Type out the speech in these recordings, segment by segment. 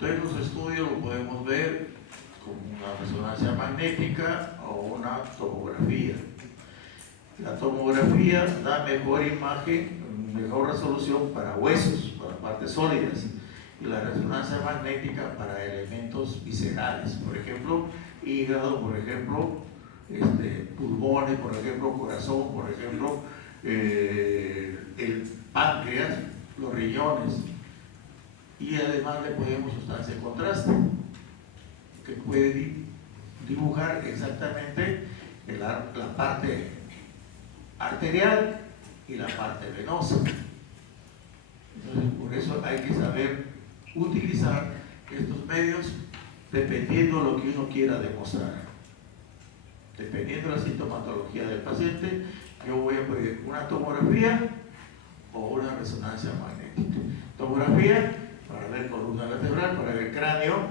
Entonces los estudios lo podemos ver como una resonancia magnética o una tomografía. La tomografía da mejor imagen, mejor resolución para huesos, para partes sólidas, y la resonancia magnética para elementos viscerales, por ejemplo, hígado, por ejemplo, pulmones, por ejemplo, corazón, por ejemplo, el páncreas, los riñones, y además le ponemos sustancia de contraste que puede dibujar exactamente la parte arterial y la parte venosa. Entonces, por eso hay que saber utilizar estos medios dependiendo de lo que uno quiera demostrar. Dependiendo de la sintomatología del paciente, yo voy a pedir una tomografía o una resonancia magnética. Tomografía para ver columna vertebral, para ver cráneo,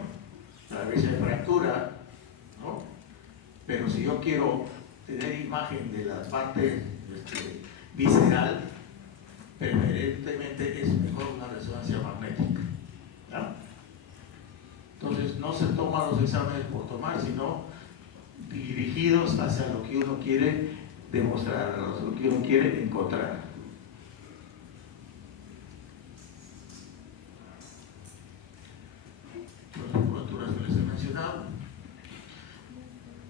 para ver si hay fractura, ¿no? Pero si yo quiero tener imagen de la parte visceral, preferentemente es mejor una resonancia magnética, ¿ya? Entonces no se toman los exámenes por tomar, sino dirigidos hacia lo que uno quiere demostrar, lo que uno quiere encontrar. Las curvaturas que les he mencionado.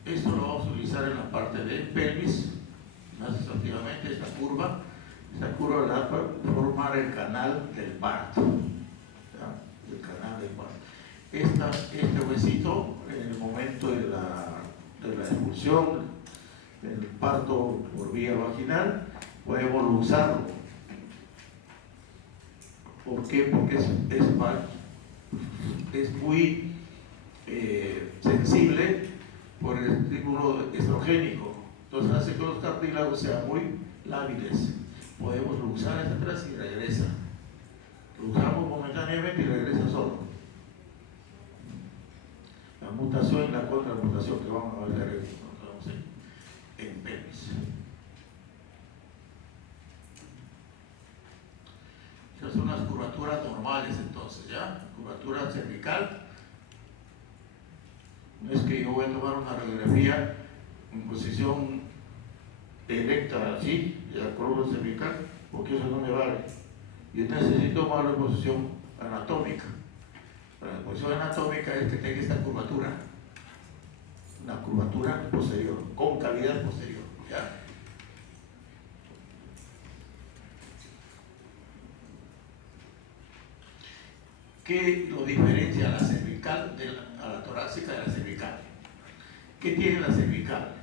Esto lo vamos a utilizar en la parte de pelvis, más exactamente esta curva va a formar el canal del parto, ¿ya? El canal del parto. Este huesito, en el momento de la expulsión, el parto por vía vaginal, podemos usarlo. ¿Por qué? Porque es muy sensible por el estímulo estrogénico, entonces hace que los cartílagos sean muy lábiles. Podemos usar hacia atrás y regresa. Lo usamos momentáneamente y regresa solo. La mutación y la contramutación que vamos a ver en pelvis. Estas son las curvaturas normales entonces, ¿ya? Curvatura cervical. No es que yo voy a tomar una radiografía en posición erecta así, de la columna cervical, porque eso no me vale. Yo necesito tomarlo en posición anatómica. La posición anatómica es que tenga esta curvatura, una curvatura posterior, concavidad posterior, ¿ya? ¿Qué lo diferencia a la cervical, a la torácica de la cervical? ¿Qué tiene la cervical?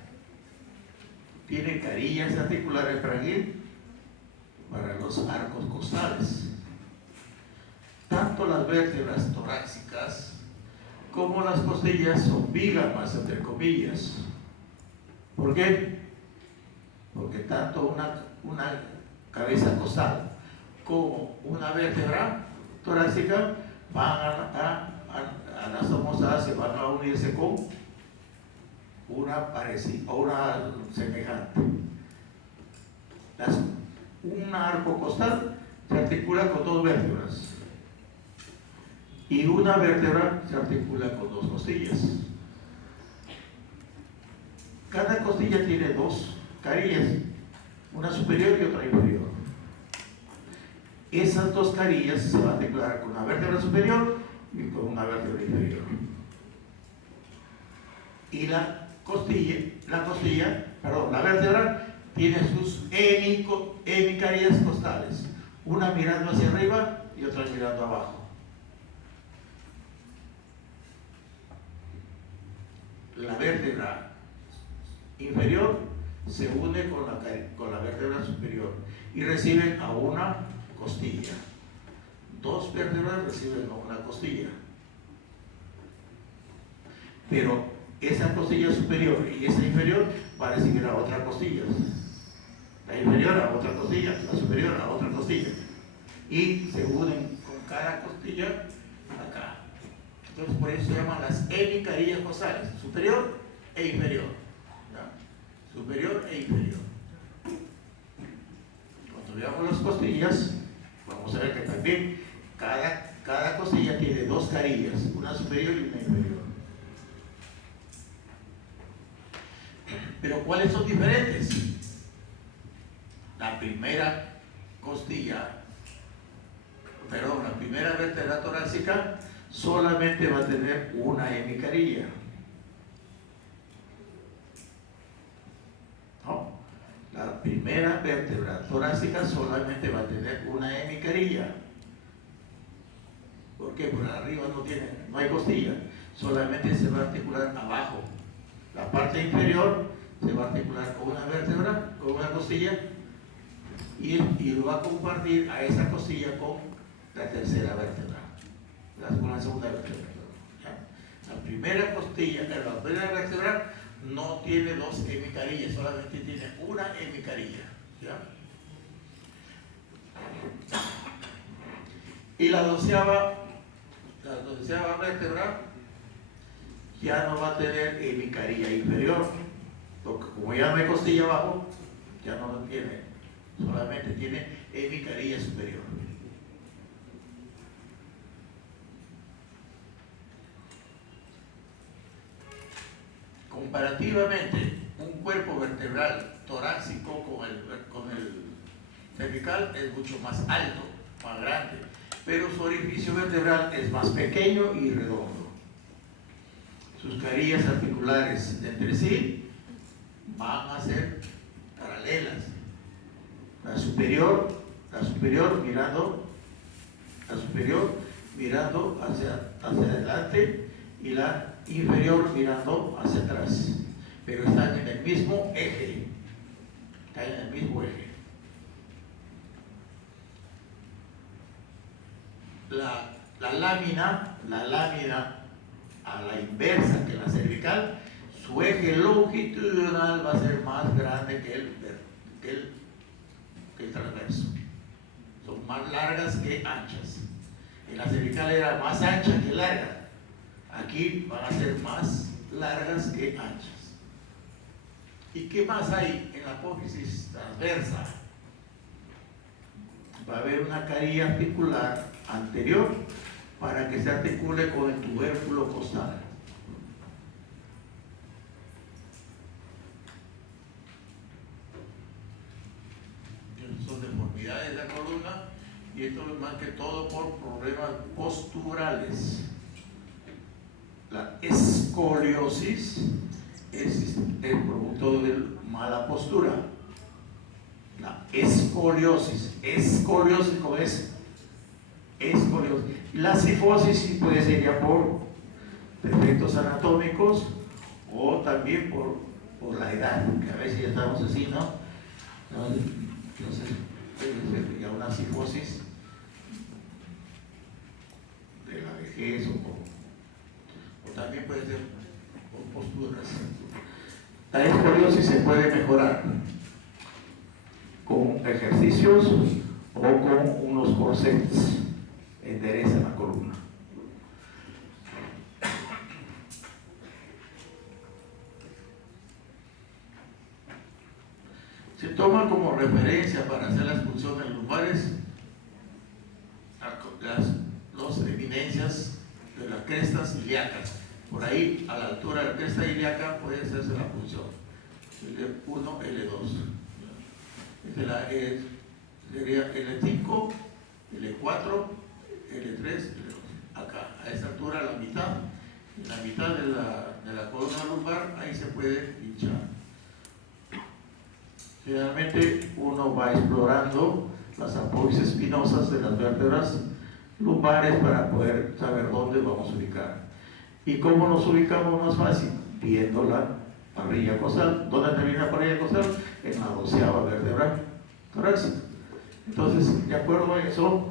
Tiene carillas articulares para los arcos costales. Tanto las vértebras torácicas como las costillas son bígamas, entre comillas. ¿Por qué? Porque tanto una cabeza costal como una vértebra torácica van a anastomosarse, van a unirse con una parecida o una semejante. Un arco costal se articula con dos vértebras y una vértebra se articula con dos costillas. Cada costilla tiene dos carillas, una superior y otra inferior. Esas dos carillas se van a articular con una vértebra superior y con una vértebra inferior. Y la vértebra tiene sus hemicarillas costales, una mirando hacia arriba y otra mirando abajo. La vértebra inferior se une con la vértebra superior y reciben a una costilla. Dos vértebras reciben a una costilla. Pero esa costilla superior y esa inferior va a recibir a otra costilla. La inferior a otra costilla, la superior a otra costilla. Y se unen con cada costilla acá. Entonces por eso se llaman las hemicarillas costales, superior e inferior, ¿ya? Superior e inferior. Cuando veamos las costillas, vamos a ver que también cada costilla tiene dos carillas, ¿Cuáles son diferentes? La primera costilla, perdón, la primera vértebra torácica solamente va a tener una hemicarilla. No, la primera vértebra torácica solamente va a tener una hemicarilla. ¿Por qué? Porque arriba no hay costilla, solamente se va a articular abajo. La parte inferior se va a articular con una vértebra, con una costilla, y lo va a compartir a esa costilla con la tercera vértebra, con la segunda vértebra. ¿Ya? La primera costilla, la primera vértebra no tiene dos hemicarillas, solamente tiene una hemicarilla. ¿Ya? Y la doceava vértebra ya no va a tener hemicarilla inferior, porque como ya no hay costilla abajo, ya no lo tiene, solamente tiene hemicarilla superior. Comparativamente, un cuerpo vertebral torácico con el cervical es mucho más alto, más grande, pero su orificio vertebral es más pequeño y redondo. Sus carillas articulares entre sí van a ser paralelas. La superior mirando hacia adelante y la inferior mirando hacia atrás, pero están en el mismo eje. La lámina a la inversa que la cervical, su eje longitudinal va a ser más grande que el transverso. Son más largas que anchas. En la cervical era más ancha que larga. Aquí van a ser más largas que anchas. ¿Y qué más hay en la apófisis transversa? Va a haber una carilla articular anterior para que se articule con el tubérculo costal. Son deformidades de la columna, y esto es más que todo por problemas posturales. La escoliosis es el producto de mala postura. La escoliosis con S. Escoliosis. La cifosis puede ser ya por defectos anatómicos o también por la edad, que a veces ya estamos así, ¿no? Entonces, puede ser ya una cifosis de la vejez o también puede ser por posturas. La escoliosis se puede mejorar con ejercicios o con unos corsets. Endereza la columna. Se toma como referencia para hacer las punciones lumbares las eminencias de las crestas ilíacas. Por ahí, a la altura de la cresta ilíaca, puede hacerse la punción. L1, L2. Sería L5, L4, L3, L2. Acá, a esta altura, en la mitad de la columna lumbar, ahí se puede hinchar. Generalmente uno va explorando las apófisis espinosas de las vértebras lumbares para poder saber dónde vamos a ubicar. ¿Y cómo nos ubicamos más fácil? Viendo la parrilla costal. ¿Dónde termina la parrilla costal? En la 12ª vértebra torácica. Entonces, de acuerdo a eso,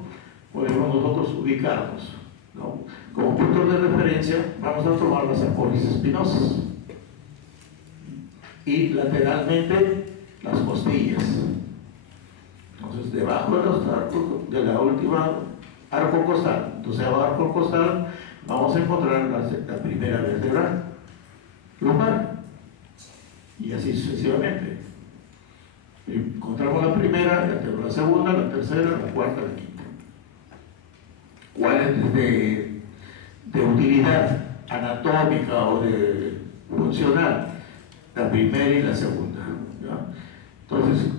podemos nosotros ubicarnos, ¿no? Como puntos de referencia, vamos a tomar las apófisis espinosas. Y lateralmente, las costillas. Entonces, debajo de los arcos de la última arco costal, entonces abajo arco costal, vamos a encontrar la primera vértebra lumbar, y así sucesivamente. Encontramos la primera, la segunda, la tercera, la cuarta, la quinta. ¿Cuál es de utilidad anatómica o de funcional? La primera y la segunda. Entonces,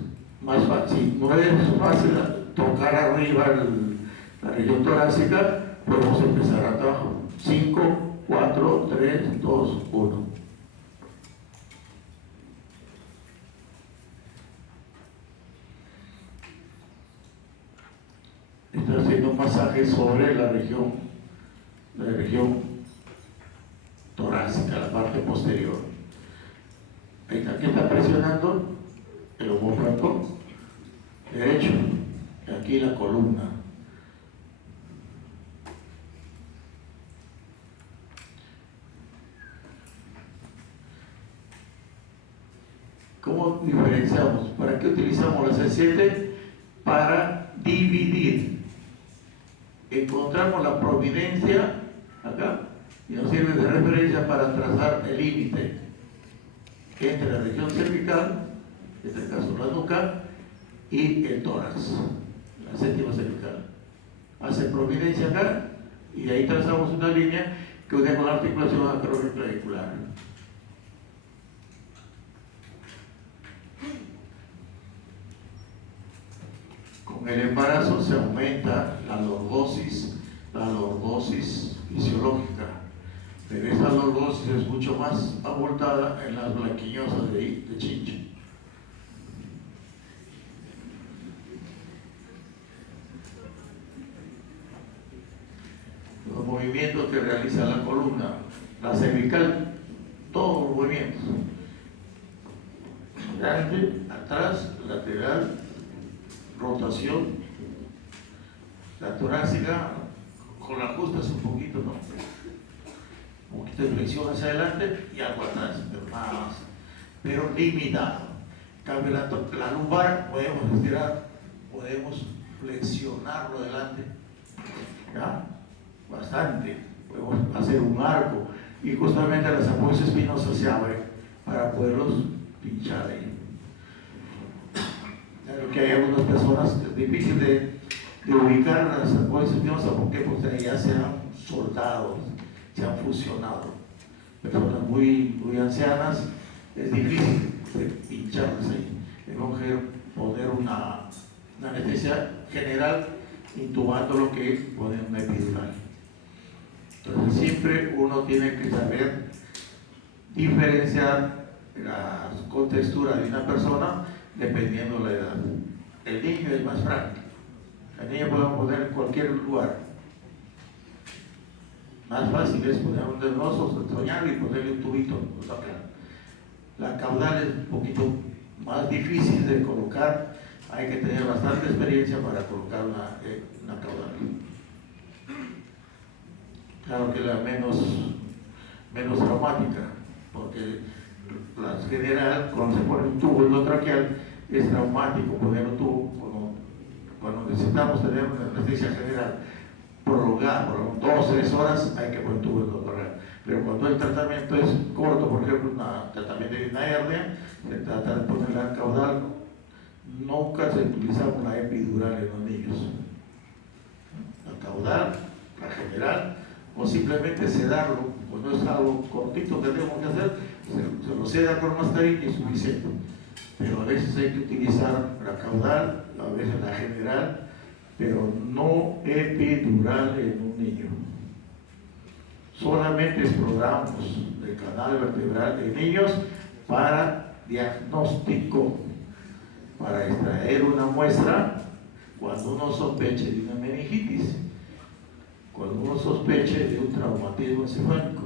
más fácil, no es fácil tocar arriba la región torácica, podemos empezar acá abajo. 5, 4, 3, 2, 1. Estoy haciendo un masaje sobre la región torácica, la parte posterior. Aquí está presionando el homóplato derecho, y aquí la columna. ¿Cómo diferenciamos? ¿Para qué utilizamos la C7? Para dividir. Encontramos la providencia acá y nos sirve de referencia para trazar el límite entre la región cervical, en este caso la nuca, y el tórax, la séptima cervical. Hace providencia acá y ahí trazamos una línea que une con la articulación acromioclavicular. Con el embarazo se aumenta la lordosis fisiológica, pero esta lordosis es mucho más abultada en las blanquiñosas de Chincha. Los movimientos que realiza la columna, la cervical, todos los movimientos, delante, atrás, lateral, rotación, la torácica, con la ajustas un poquito, ¿no? Un poquito de flexión hacia adelante y algo atrás, pero nada más, pero limitado. Cambio la lumbar, podemos estirar, podemos flexionarlo adelante, ¿ya? Bastante, podemos hacer un arco y justamente las apoyos espinosas se abren para poderlos pinchar ahí. Claro que hay algunas personas que es difícil de ubicar las apoyos espinosas, ¿por qué? Porque ya se han soldado, se han fusionado. Personas muy ancianas, es difícil de pincharlas ahí. Tenemos que poner una anestesia general intubando lo que poner una epidural. Entonces siempre uno tiene que saber diferenciar la contextura de una persona dependiendo de la edad. El niño es más frágil. El niño podemos poner en cualquier lugar. Más fácil es poner un desnoso, soñar y ponerle un tubito. La caudal es un poquito más difícil de colocar. Hay que tener bastante experiencia para colocar una caudal. Claro que la menos traumática, porque la general, cuando se pone un tubo endotraqueal, es traumático poner un tubo. Cuando necesitamos tener una anestesia general prolongada por 2 o 3 horas, hay que poner un tubo endotraqueal. Pero cuando el tratamiento es corto, por ejemplo, un tratamiento de una hernia, se trata de poner la caudal. Nunca se utiliza una epidural en los niños. La caudal, la general, o simplemente sedarlo, cuando es algo cortito que tenemos que hacer, se lo seda con mascarilla y es suficiente. Pero a veces hay que utilizar la caudal, a veces la general, pero no epidural en un niño. Solamente exploramos el canal vertebral en niños para diagnóstico, para extraer una muestra cuando uno sospeche de una meningitis, cuando uno sospeche de un traumatismo encefálico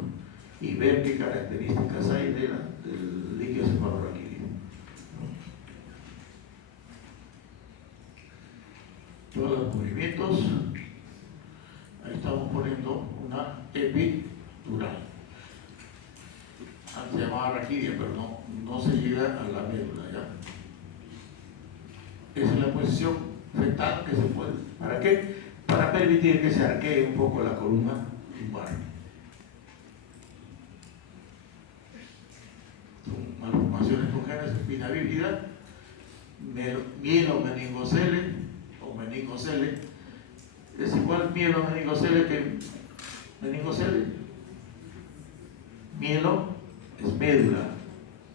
y ver qué características hay del líquido cefalorraquídeo. Todos los movimientos, ahí estamos poniendo una epidural. Antes se llamaba raquidia, pero no se llega a la médula, ¿ya? Esa es la posición fetal que se puede. ¿Para qué? Para permitir que se arquee un poco la columna lumbar. Son malformaciones congénitas, espina bífida, mielomeningocele o meningocele. Es igual mielomeningocele que meningocele. Mielo es médula,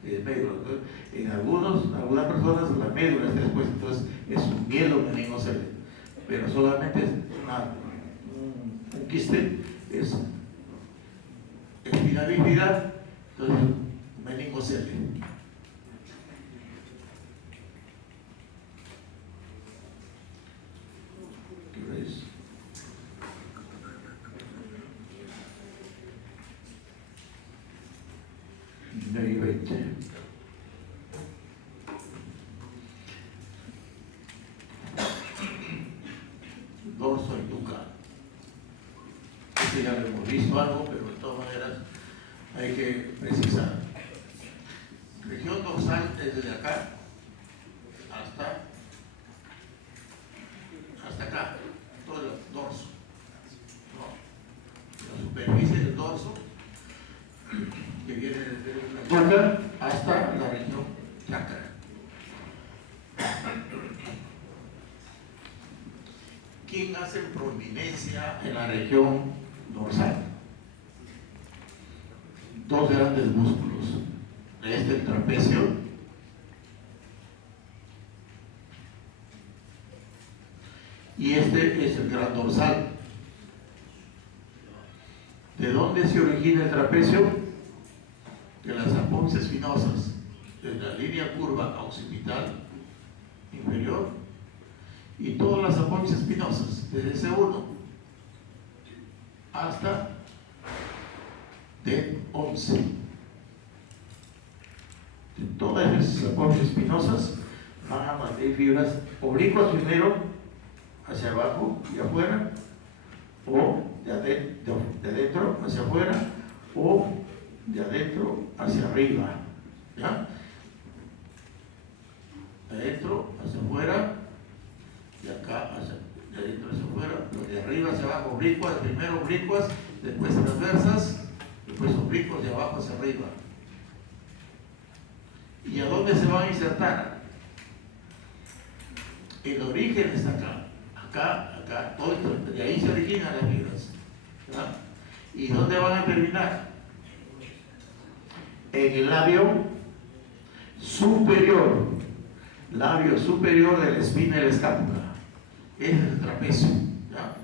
médula. Entonces, en algunas personas la médula está expuesta, entonces es un hielo meningocele, pero solamente es un quiste, es espina bífida, entonces meningocele. ¿Qué ves? Medio 20. Dorso y nuca. Este ya lo hemos visto algo, pero de todas maneras hay que precisar. Región dorsal es desde acá hasta acá, todo el dorso, ¿no? La superficie del dorso, que viene desde la chakra hasta la región chakra. ¿Quién hace prominencia en la región dorsal? Dos grandes músculos. El trapecio y este es el gran dorsal. ¿De dónde se origina el trapecio? De las apófisis espinosas, de la línea curva occipital inferior y todas las apófisis espinosas, desde C1 hasta D11. De todas esas apófisis espinosas van a mantener fibras oblicuas primero hacia abajo y afuera, o de adentro hacia afuera, o de adentro hacia arriba, ¿ya? De adentro hacia afuera, de acá de adentro hacia afuera, los de arriba hacia abajo, oblicuas, primero oblicuas, después transversas, después oblicuos de abajo hacia arriba. ¿Y a dónde se van a insertar? El origen está acá, todo esto, de ahí se originan las fibras, ¿verdad? ¿Y dónde van a terminar? En el labio superior de la espina de la escápula. Ese es el trapecio, ¿ya?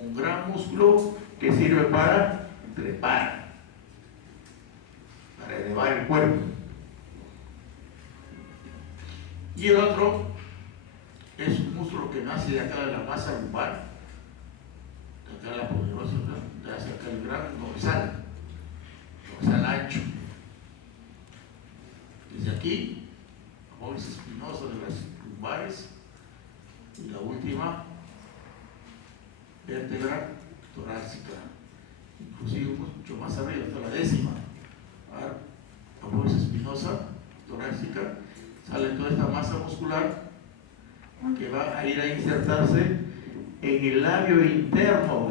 Un gran músculo que sirve para trepar, para elevar el cuerpo. Y el otro es un músculo que nace de acá de la masa lumbar, de acá la poderosa, de hasta acá el gran dorsal ancho. Desde aquí, apófisis espinosa de las lumbares, y la última vértebra torácica, inclusive mucho más arriba, hasta la 10ª. Apófisis espinosa torácica, sale toda esta masa muscular que va a ir a insertarse en el labio interno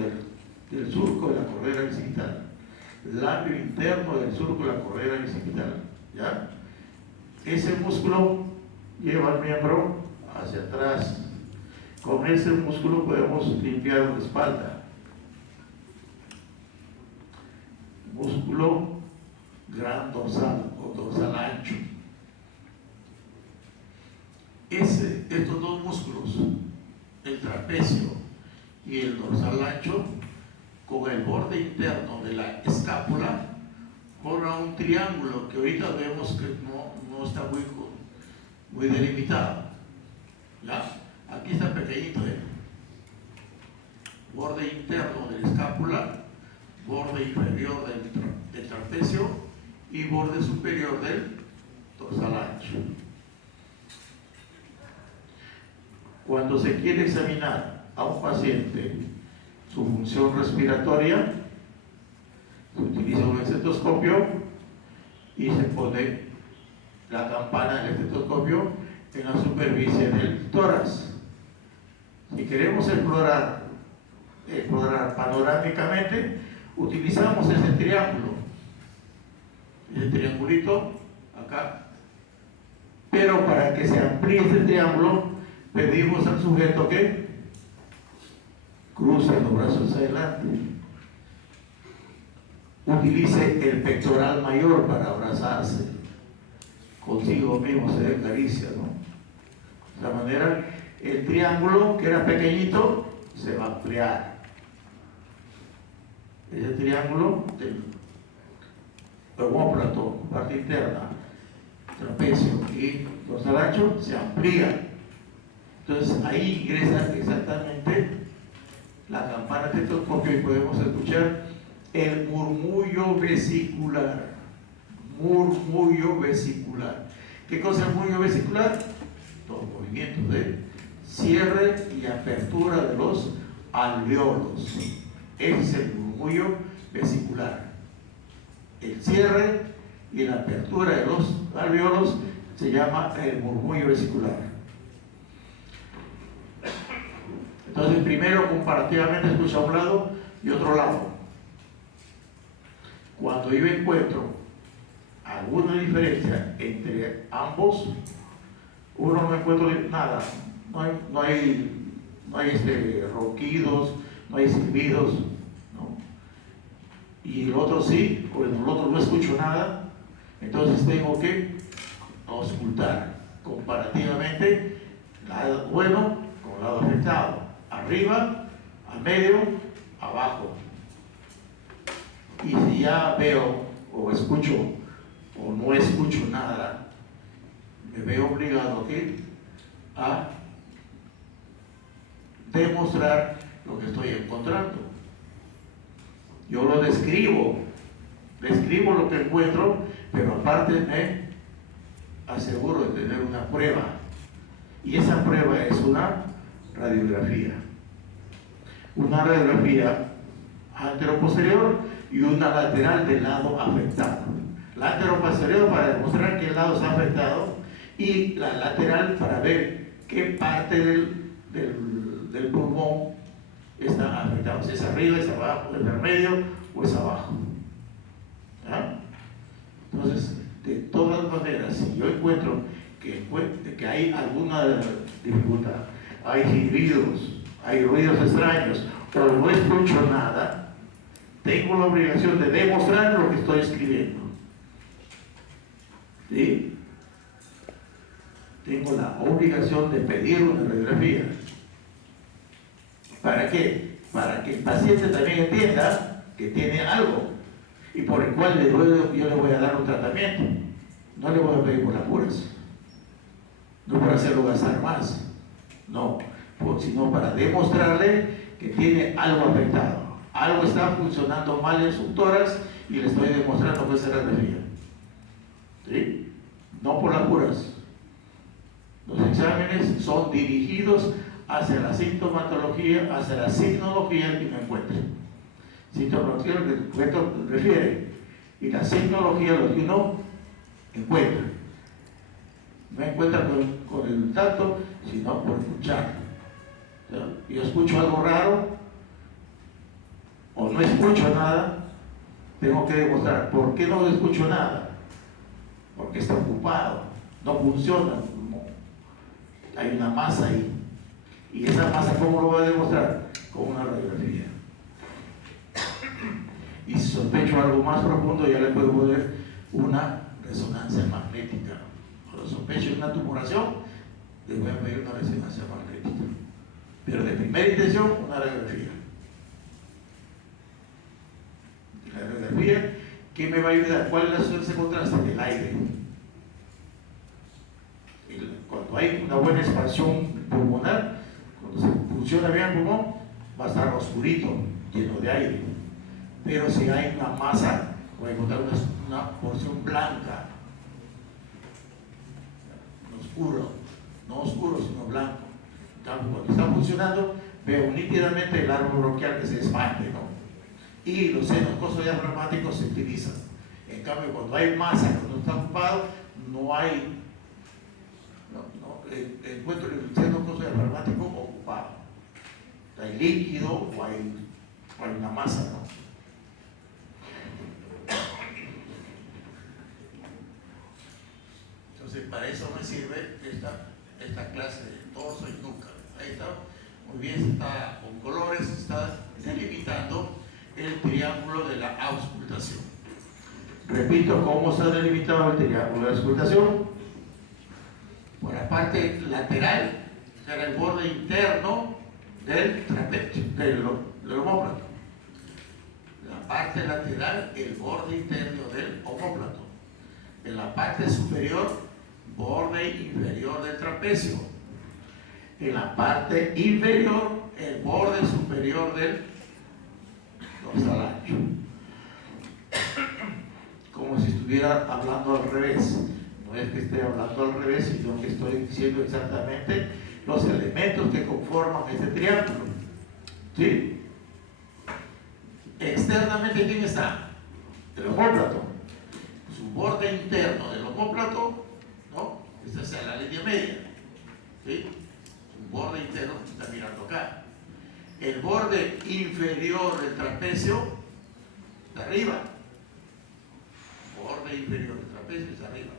del surco de la correa bicipital. Labio interno del surco de la correa bicipital, ¿ya? Ese músculo lleva al miembro hacia atrás. Con ese músculo podemos limpiar la espalda. Músculo gran dorsal o dorsal ancho. Estos dos músculos, el trapecio y el dorsal ancho, con el borde interno de la escápula, forman un triángulo que ahorita vemos que no está muy delimitado, ¿ya? Aquí está pequeñito, borde interno de la escápula, borde inferior del trapecio y borde superior del dorsal ancho. Cuando se quiere examinar a un paciente su función respiratoria, se utiliza un estetoscopio y se pone la campana del estetoscopio en la superficie del tórax. Si queremos explorar panorámicamente, utilizamos ese triangulito acá, pero para que se amplíe este triángulo pedimos al sujeto que cruce los brazos hacia adelante, utilice el pectoral mayor para abrazarse, consigo mismo se acaricia, ¿no? De esta manera, el triángulo que era pequeñito se va a ampliar. Ese triángulo del homóplato, parte interna, trapecio y dorsal ancho se amplía. Entonces ahí ingresa exactamente la campana de estetoscopio y podemos escuchar el murmullo vesicular. Murmullo vesicular. ¿Qué cosa es murmullo vesicular? Los movimientos de cierre y apertura de los alveolos. Ese es el murmullo vesicular. El cierre y la apertura de los alveolos se llama el murmullo vesicular. Entonces, primero comparativamente escucha a un lado y otro lado. Cuando yo encuentro alguna diferencia entre ambos, uno no encuentro nada. No hay ronquidos, no hay silbidos, ¿no? Y el otro sí, o el otro no escucho nada. Entonces tengo que auscultar comparativamente lado bueno con lado afectado, arriba, a medio, abajo. Y si ya veo o escucho o no escucho nada, me veo obligado a demostrar lo que estoy encontrando. Yo lo describo lo que encuentro, pero aparte me aseguro de tener una prueba. Y esa prueba es una radiografía. Una radiografía anteroposterior y una lateral del lado afectado. La anteroposterior para demostrar que el lado está afectado y la lateral para ver qué parte del pulmón está afectado. Si es arriba, es abajo, es en medio o es abajo. ¿Ah? Entonces, de todas maneras, si yo encuentro que hay alguna dificultad, hay silbidos, hay ruidos extraños, o no escucho nada, tengo la obligación de demostrar lo que estoy escribiendo. ¿Sí? Tengo la obligación de pedir una radiografía. ¿Para qué? Para que el paciente también entienda que tiene algo y por el cual yo le voy a dar un tratamiento. No le voy a pedir por las puras, no por hacerlo gastar más, no, sino para demostrarle que tiene algo afectado. Algo está funcionando mal en su tórax y le estoy demostrando que es radiografía. ¿Sí? No por las puras. Los exámenes son dirigidos hacia la sintomatología, hacia la signología que me encuentre. Sintomatología lo que el sujeto refiere y la signología lo que uno encuentra. No encuentra con el tacto, sino por escuchar. Yo escucho algo raro o no escucho nada, tengo que demostrar. ¿Por qué no escucho nada? Porque está ocupado, no funciona. Hay una masa ahí. ¿Y esa masa cómo lo voy a demostrar? Con una radiografía. Y si sospecho algo más profundo, ya le puedo poner una resonancia magnética. Cuando sospecho una tumoración, le voy a pedir una resonancia magnética. Pero de primera intención, una radiografía. La radiografía, ¿qué me va a ayudar? ¿Cuál es la sustancia de contraste? El aire. Cuando hay una buena expansión pulmonar, cuando se funciona bien el pulmón, va a estar oscurito, lleno de aire. Pero si hay una masa, voy a encontrar una porción blanca, no oscuro, sino blanco. Cuando está funcionando, veo nítidamente el árbol bronquial que se expande, ¿no? Y los senos cosodiafragmáticos se utilizan. En cambio, cuando hay masa, cuando está ocupado, no hay, encuentro el seno cosodiafragmático ocupado. Hay líquido o hay una masa, ¿no? Entonces, para eso me sirve esta clase de torso y nuca. Ahí está, muy bien, está con colores, está delimitando el triángulo de la auscultación. Repito, ¿cómo está delimitado el triángulo de la auscultación? parte lateral será el borde interno del trapecio, del omóplato. La parte lateral, el borde interno del omóplato. En la parte superior, borde inferior del trapecio. En la parte inferior, el borde superior del dorsal ancho. Como si estuviera hablando al revés. No es que esté hablando al revés, sino que estoy diciendo exactamente los elementos que conforman este triángulo. ¿Sí? Externamente, ¿quién está? El omóplato. Su borde interno del omóplato, ¿no? Esta es la línea media. ¿Sí? Su borde interno está mirando acá. El borde inferior del trapecio de arriba. Borde inferior del trapecio está arriba.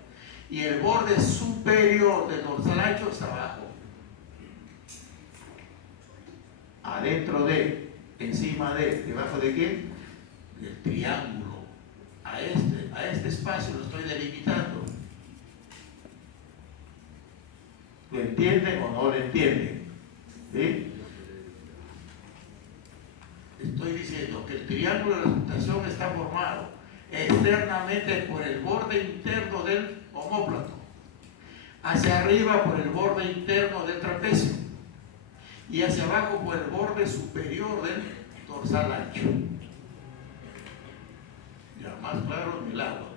Y el borde superior del dorsal ancho está abajo. Adentro de, encima de, debajo de qué? Del triángulo. A este espacio lo estoy delimitando. ¿Lo entienden o no lo entienden? ¿Sí? Estoy diciendo que el triángulo de resultación está formado externamente por el borde interno del omóplato, hacia arriba por el borde interno del trapecio y hacia abajo por el borde superior del dorsal ancho. Ya más claro en el agua.